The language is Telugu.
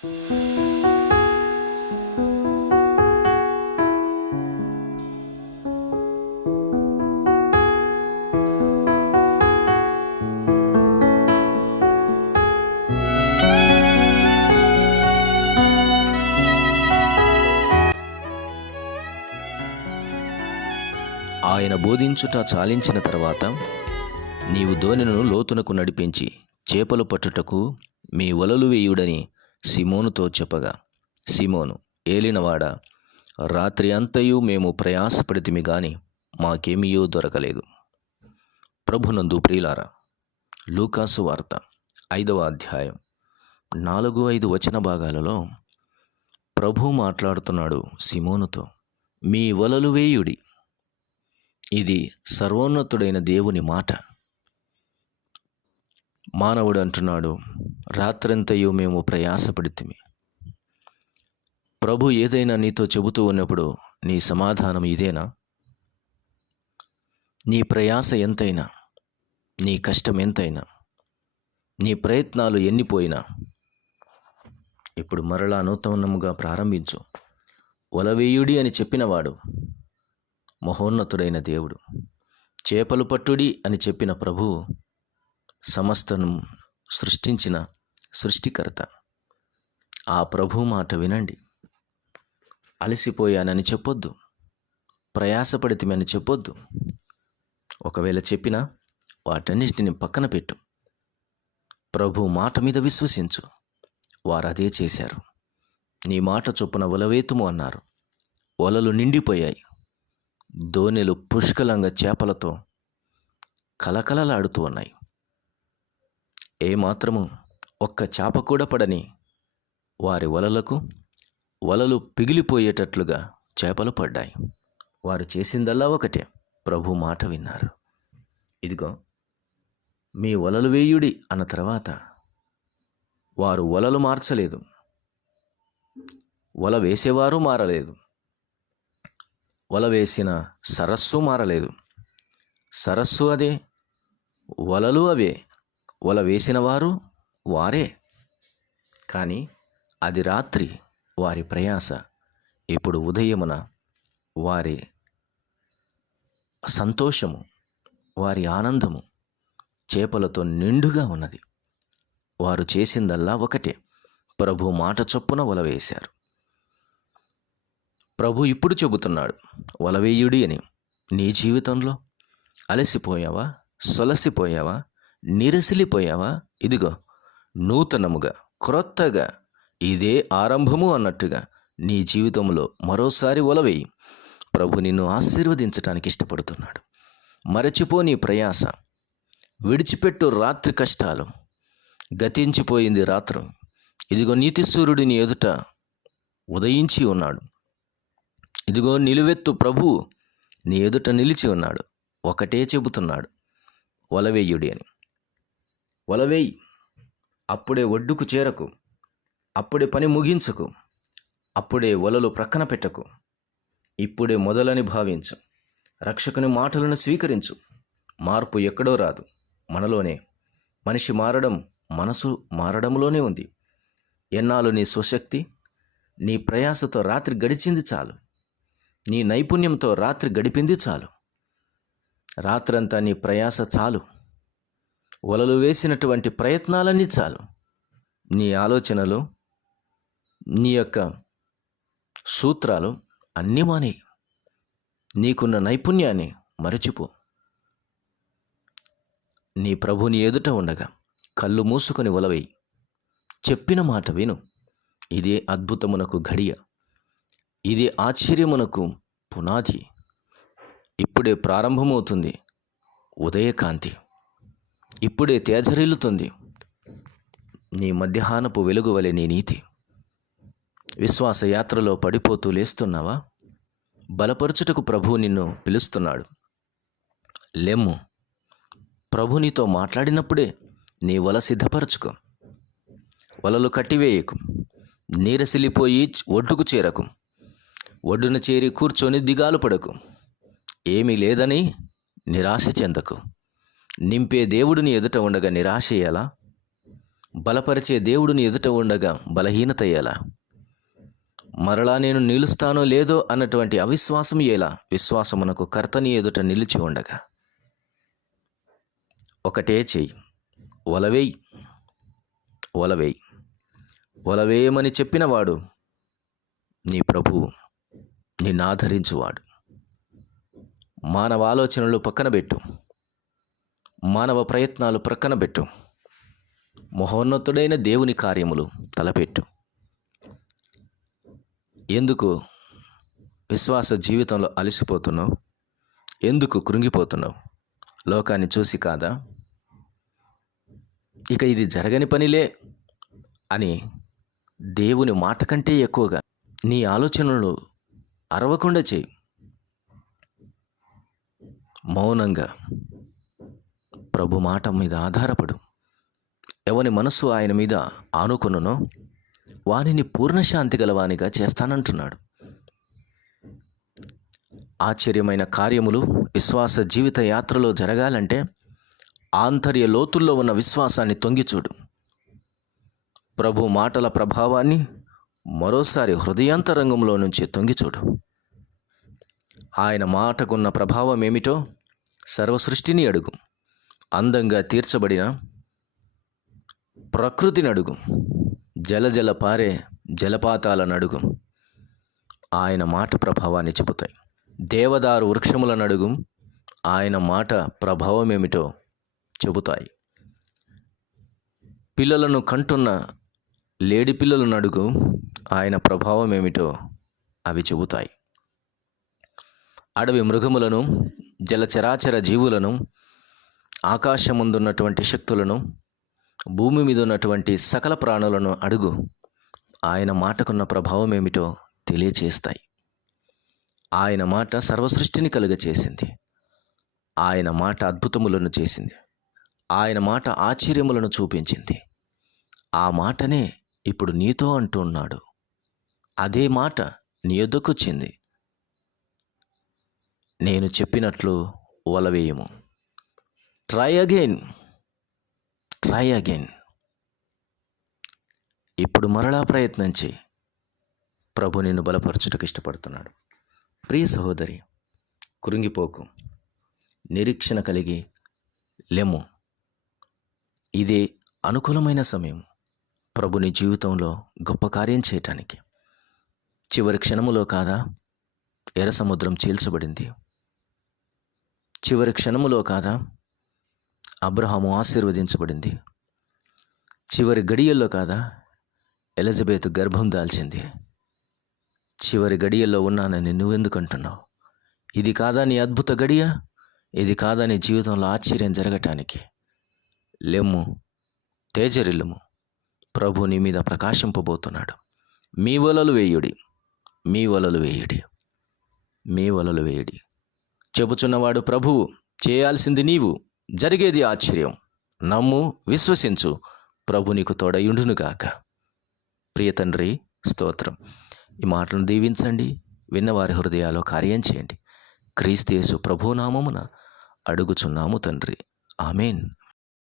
ఆయన బోధించుట చాలించిన తర్వాత నీవు దోణిను లోతునకు నడిపించి చేపలు పట్టుటకు మీ వలలు వేయుడని సిమోనుతో చెప్పగా, సిమోను, ఏలినవాడా, రాత్రి అంతయు మేము ప్రయాసపడితిమి గాని మాకేమీయో దొరకలేదు. ప్రభునందు ప్రియులారా, లూకాసు వార్త 5వ అధ్యాయం 4-5 వచన భాగాలలో ప్రభు మాట్లాడుతున్నాడు సిమోనుతో. మీ వలలు వేయుడి. ఇది సర్వోన్నతుడైన దేవుని మాట. మానవుడు అంటున్నాడు, రాత్రంతయు మేము ప్రయాసపడితిమి. ప్రభు ఏదైనా నీతో చెబుతూ ఉన్నప్పుడు నీ సమాధానం ఇదేనా? నీ ప్రయాస ఎంతైనా, నీ కష్టం ఎంతైనా, నీ ప్రయత్నాలు ఎన్నిపోయినా ఇప్పుడు మరలా నూతనముగా ప్రారంభించు. వలవేయుడి అని చెప్పినవాడు మహోన్నతుడైన దేవుడు. చేపలు పట్టుడి అని చెప్పిన ప్రభువు సమస్తను సృష్టించిన సృష్టికర్త. ఆ ప్రభు మాట వినండి. అలసిపోయానని చెప్పొద్దు, ప్రయాసపడితిమని చెప్పొద్దు. ఒకవేళ చెప్పినా వాటన్నిటిని పక్కన పెట్టు. ప్రభు మాట మీద విశ్వసించు. వారు అదే చేశారు. నీ మాట చొప్పున వలవేతుము అన్నారు. వలలు నిండిపోయాయి. దోణెలు పుష్కలంగా చేపలతో కలకలలాడుతూ ఉన్నాయి. ఏమాత్రము ఒక్క చేప కూడా పడని వారి వలలు పిగిలిపోయేటట్లుగా చేపలు పడ్డాయి. వారు చేసిందల్లా ఒకటే, ప్రభు మాట విన్నారు. ఇదిగో మీ వలలు వేయుడి అన్న తర్వాత వారు వలలు మార్చలేదు, వల వేసేవారు మారలేదు, వల వేసిన సరస్సు మారలేదు. సరస్సు అదే, వలలు అవే, వల వేసిన వారు వారే. కానీ అది రాత్రి వారి ప్రయాస, ఇప్పుడు ఉదయమున వారి సంతోషము, వారి ఆనందము చేపలతో నిండుగా ఉన్నది. వారు చేసిందల్లా ఒకటే, ప్రభు మాట చొప్పున వల వేశారు. ప్రభు ఇప్పుడు చెబుతున్నాడు, వలవేయుడి అని. నీ జీవితంలో అలసిపోయావా, సొలసిపోయావా, నిరసిలిపోయావా? ఇదిగో నూతనముగా, క్రొత్తగా, ఇదే ఆరంభము అన్నట్టుగా నీ జీవితంలో మరోసారి వలవేయి. ప్రభు నిన్ను ఆశీర్వదించడానికి ఇష్టపడుతున్నాడు. మరచిపో నీ ప్రయాస, విడిచిపెట్టు రాత్రి కష్టాలు. గతించిపోయింది రాత్రి. ఇదిగో నీతి సూర్యుడు నీ ఎదుట ఉదయించి ఉన్నాడు. ఇదిగో నిలువెత్తు ప్రభువు నీ ఎదుట నిలిచి ఉన్నాడు. ఒకటే చెబుతున్నాడు, వలవేయుడి అని. వలవేయి. అప్పుడే ఒడ్డుకు చేరకు, అప్పుడే పని ముగించకు, అప్పుడే వలలు ప్రక్కన పెట్టకు. ఇప్పుడే మొదలని భావించు. రక్షకుని మాటలను స్వీకరించు. మార్పు ఎక్కడో రాదు, మనలోనే. మనిషి మారడం మనసు మారడంలోనే ఉంది. ఎన్నాళ్ళు నీ స్వశక్తి, నీ ప్రయాసతో రాత్రి గడిచింది చాలు. నీ నైపుణ్యంతో రాత్రి గడిపింది చాలు. రాత్రంతా నీ ప్రయాస చాలు. వలలు వేసినటువంటి ప్రయత్నాలన్నీ చాలు. నీ ఆలోచనలు, నీ యొక్క సూత్రాలు అన్నీ మానే. నీకున్న నైపుణ్యాన్ని మరచిపో. నీ ప్రభుని ఎదుట ఉండగా కళ్ళు మూసుకొని వలవేయి. చెప్పిన మాట విను. ఇదే అద్భుతమునకు ఘడియ, ఇదే ఆశ్చర్యమునకు పునాది. ఇప్పుడే ప్రారంభమవుతుంది ఉదయకాంతి. ఇప్పుడే తేజరిల్లుతుంది నీ మధ్యాహ్నపు వెలుగు వలె నీ నీతి. విశ్వాస యాత్రలో పడిపోతూ లేస్తున్నావా? బలపరచుటకు ప్రభువు నిన్ను పిలుస్తున్నాడు. లెమ్ము. ప్రభు నీతో మాట్లాడినప్పుడే నీ వల సిద్ధపరచుకో. వలలు కట్టివేయకు. నీరసిల్లిపోయి ఒడ్డుకు చేరకు. ఒడ్డున చేరి కూర్చొని దిగాలు పడకు. ఏమీ లేదని నిరాశ చెందకు. నింపే దేవుడిని ఎదుట ఉండగా నిరాశ ఎలా? బలపరిచే దేవుడిని ఎదుట ఉండగా బలహీనత ఎలా? మరలా నేను నిలుస్తానో లేదో అన్నటువంటి అవిశ్వాసం ఎలా? విశ్వాసమునకు కర్తని ఎదుట నిలిచి ఉండగా ఒకటే చెయ్యి, వలవేయి, వలవేయి. వలవేయమని చెప్పినవాడు నీ ప్రభువు, నిన్ను ఆదరించువాడు. మానవ ఆలోచనలు పక్కన పెట్టు, మానవ ప్రయత్నాలు ప్రక్కన పెట్టు, మహోన్నతుడైన దేవుని కార్యములు తలపెట్టు. ఎందుకు విశ్వాస జీవితంలో అలసిపోతున్నావు? ఎందుకు కృంగిపోతున్నావు? లోకాన్ని చూసి కాదా? ఇక ఇది జరగని పనిలే అని దేవుని మాట కంటే ఎక్కువగా నీ ఆలోచనలు అరవకుండా చేయి. మౌనంగా ప్రభు మాట మీద ఆధారపడు. ఎవని మనస్సు ఆయన మీద ఆనుకొనునో వానిని పూర్ణశాంతి గలవానిగా చేస్తానంటున్నాడు. ఆశ్చర్యమైన కార్యములు విశ్వాస జీవిత యాత్రలో జరగాలంటే ఆంతర్య లోతుల్లో ఉన్న విశ్వాసాన్ని తొంగిచూడు. ప్రభు మాటల ప్రభావాన్ని మరోసారి హృదయాంతరంగంలో నుంచి తొంగిచూడు. ఆయన మాటకున్న ప్రభావం ఏమిటో సర్వసృష్టిని అడుగు. అందంగా తీర్చబడిన ప్రకృతిని అడుగు. జలజల పారే జలపాతాలను అడుగు. ఆయన మాట ప్రభావాన్ని చెబుతాయి. దేవదారు వృక్షములను అడుగు. ఆయన మాట ప్రభావం ఏమిటో చెబుతాయి. పిల్లలను కంటున్న లేడి పిల్లలను అడుగు. ఆయన ప్రభావం ఏమిటో అవి చెబుతాయి. అడవి మృగములను, జలచరాచర జీవులను, ఆకాశముందున్నటువంటి శక్తులను, భూమి మీద ఉన్నటువంటి సకల ప్రాణులను అడుగు. ఆయన మాటకున్న ప్రభావం ఏమిటో తెలియచేస్తాయి. ఆయన మాట సర్వసృష్టిని కలుగచేసింది. ఆయన మాట అద్భుతములను చేసింది. ఆయన మాట ఆశ్చర్యములను చూపించింది. ఆ మాటనే ఇప్పుడు నీతో అంటున్నాడు. అదే మాట నీ యొద్దకొచ్చింది. నేను చెప్పినట్లు వలవేయము. Try again, try again. ఇప్పుడు మరలా ప్రయత్నం చేయి. ప్రభు నిన్ను బలపరచుటకు ఇష్టపడుతున్నాడు. ప్రియ సహోదరి, కృంగిపోకు, నిరీక్షణ కలిగి లెమ్ము. ఇదే అనుకూలమైన సమయం ప్రభుని జీవితంలో గొప్ప కార్యం చేయటానికి. చివరి క్షణములో కాదా ఎర్ర సముద్రం చీల్చబడింది? చివరి క్షణములో కాదా అబ్రహాము ఆశీర్వదించబడింది? చివరి గడియల్లో కాదా ఎలిజబెత్ గర్భం దాల్చింది? చివరి గడియల్లో ఉన్నానని నువ్వెందుకు అంటున్నావు? ఇది కాదా నీ అద్భుత గడియ? ఇది కాదా నీ జీవితంలో ఆశ్చర్యం జరగటానికి? లెమ్ము, తేజరిల్లుము. ప్రభు నీ మీద ప్రకాశింపబోతున్నాడు. మీ వలలు వేయుడి, మీ వలలు వేయుడి, మీ వలలు వేయుడి. చెబుచున్నవాడు ప్రభువు. చేయాల్సింది నీవు, జరిగేది ఆశ్చర్యం. నమ్ము, విశ్వసించు. ప్రభు నీకు తోడయుండునుగాక. ప్రియ తండ్రి, స్తోత్రం. ఈ మాటలను దీవించండి. విన్నవారి హృదయాల్లో కార్యం చేయండి. క్రీస్తు యేసు ప్రభునామమున అడుగుచున్నాము తండ్రి. ఆమేన్.